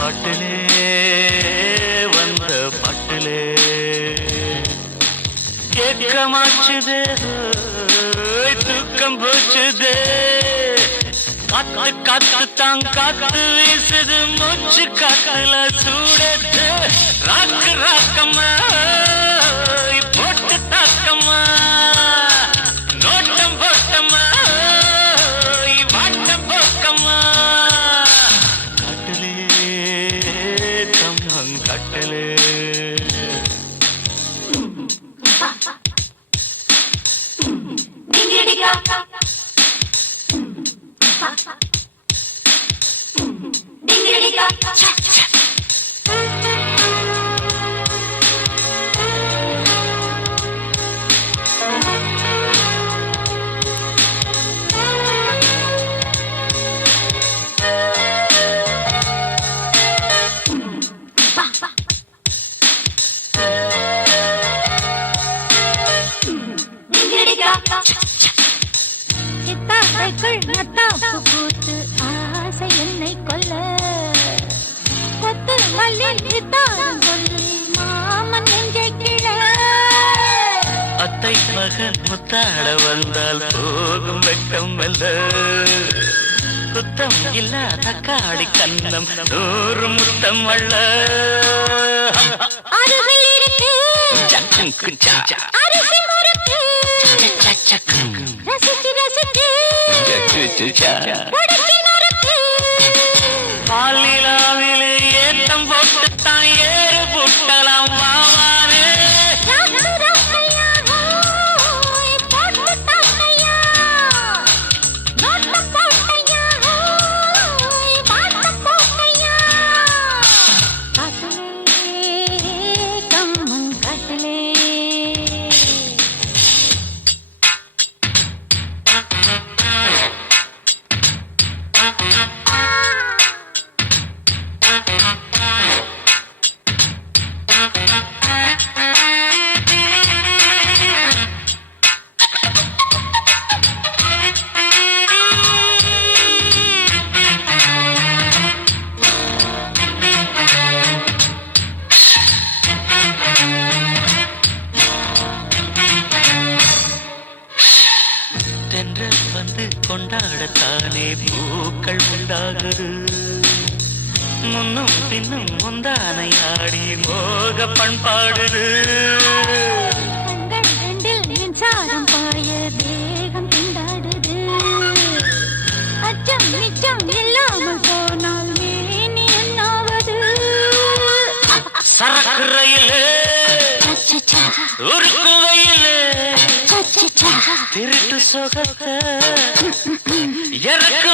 கட்டிலே பட்டிலே வந்த பட்டிலே. ஏக்கமாச்சுதே ஓய், தூக்கம் போச்சுதே. காத்து காத்து தான் காத்து வீசுது மூச்சு காத்துல சூடத்து. சித்தாடைக்குள் நட்டாப்பு பூத்து ஆசை என்னை கொல்ல. கொத்து மல்லி சொல்லி மாமன் நெஞ்சை கிழ அத்தை மகன் முத்தாட வந்தால் போகும் வெட்கம் அல்ல. சுத்தம் இல்ல தக்காளி கண்ணம் நூறு முத்தம் அல்ல. அருகில் இருக்கு. சக்கு சக்கு. to jazz. கொண்டாடத்தானே பூக்கள் உண்டாகுது. முன்னும் பின்னும் முந்தானையாடி மோக பண்பாடுது. மின்சாரம் பாய தேகம் திண்டாடுது. அச்சம் நிச்சம் இல்லாமல் போனால் மேனி என்னாவது? சரக்கு ரயிலு அச்சச்சா, உருக்கு வயலு அச்சச்சா. திருட்டு சொகத்தை இறக்கு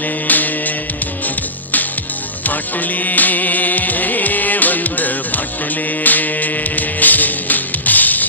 பாட்டிலே பாட்டிலே வந்த பாட்டிலே.